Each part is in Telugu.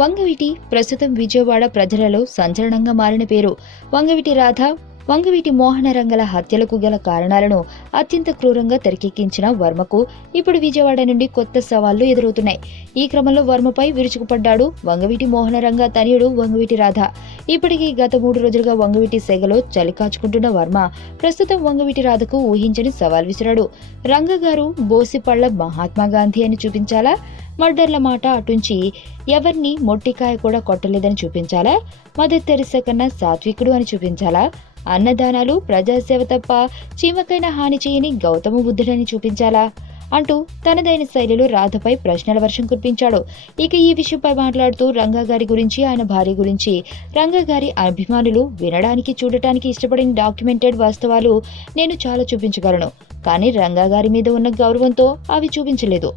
వంగవీటి ప్రస్తుతం విజయవాడ ప్రజలలో సంచలనంగా మారిన పేరు. వంగవీటి రాధ, వంగవీటి మోహన రంగల హత్యలకు గల కారణాలను అత్యంత క్రూరంగా తెరకెక్కించిన వర్మకు ఇప్పుడు విజయవాడ నుండి కొత్త సవాళ్లు ఎదురవుతున్నాయి. ఈ క్రమంలో వర్మపై విరుచుకుపడ్డాడు వంగవీటి మోహన రంగ తనయుడు వంగవీటి రాధ. ఇప్పటికీ గత 3 రోజులుగా వంగవీటి సెగలో చలి కాచుకుంటున్న వర్మ ప్రస్తుతం వంగవీటి రాధకు ఊహించని సవాల్ విసిరాడు. రంగ గారు బోసిపళ్ల మహాత్మా గాంధీ అని చూపించాలా? మర్డర్ల మాట అటుంచి ఎవరిని మొట్టికాయ కూడా కొట్టలేదని చూపించాలా? మదర్ తెరిసా కన్నా సాత్వికుడు అని చూపించాలా? అన్నదానాలు ప్రజాసేవ తప్ప చీమకైనా హాని చేయని గౌతమ బుద్ధుడని చూపించాలా అంటూ తనదైన శైలిలో రాధపై ప్రశ్నల వర్షం కురిపించాడు. ఇక ఈ విషయంపై మాట్లాడుతూ రంగా గారి గురించి, ఆయన భార్య గురించి, రంగా గారి అభిమానులు వినడానికి చూడటానికి ఇష్టపడిన డాక్యుమెంటెడ్ వాస్తవాలు నేను చాలా చూపించగలను. కానీ రంగా గారి మీద ఉన్న గౌరవంతో అవి చూపించలేదు.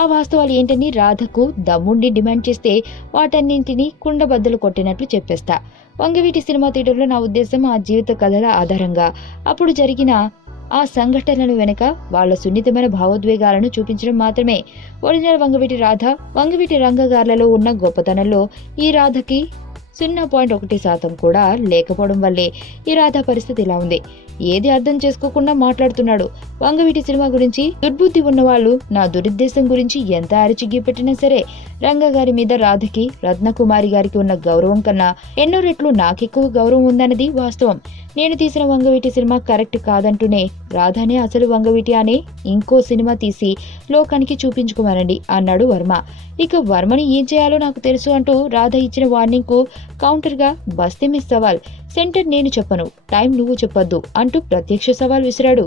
ఆ వాస్తవాలు ఏంటని రాధకు దమ్ముండి డిమాండ్ చేస్తే వాటన్నింటినీ కుండబద్దలు కొట్టినట్లు చెప్పేస్తా. వంగవీటి సినిమా థియేటర్లో నా ఉద్దేశం ఆ జీవిత కథల ఆధారంగా అప్పుడు జరిగిన ఆ సంఘటనల వెనుక వాళ్ల సున్నితమైన భావోద్వేగాలను చూపించడం మాత్రమే. ఒరిజినల్ వంగవీటి రాధ, వంగవీటి రంగ గార్లలో ఉన్న గొప్పతనంలో ఈ రాధకి 0.1% కూడా లేకపోవడం వల్లే ఈ రాధ పరిస్థితి ఇలా ఉంది. ఏది అర్థం చేసుకోకుండా మాట్లాడుతున్నాడు. వంగవీటి సినిమా గురించి దుర్బుద్ధి ఉన్నవాళ్లు నా దురుద్దేశం గురించి ఎంత అరిచిగ్గి పెట్టినా సరే రంగ గారి మీద రాధకి, రత్నకుమారి గారికి ఉన్న గౌరవం కన్నా ఎన్నో రెట్లు నాకెక్కువ గౌరవం ఉందన్నది వాస్తవం. నేను తీసిన వంగవీటి సినిమా కరెక్ట్ కాదంటూనే రాధానే అసలు వంగవీటి అనే ఇంకో సినిమా తీసి లోకానికి చూపించుకోమనండి అన్నాడు వర్మ. ఇక వర్మని ఏం చేయాలో నాకు తెలుసు అంటూ రాధ ఇచ్చిన వార్నింగ్ కు కౌంటర్ గా బస్తీ మిస్ సవాల్, సెంటర్ నేను చెప్పను, టైం నువ్వు చెప్పొద్దు అంటూ ప్రత్యక్ష సవాల్ విసిరాడు.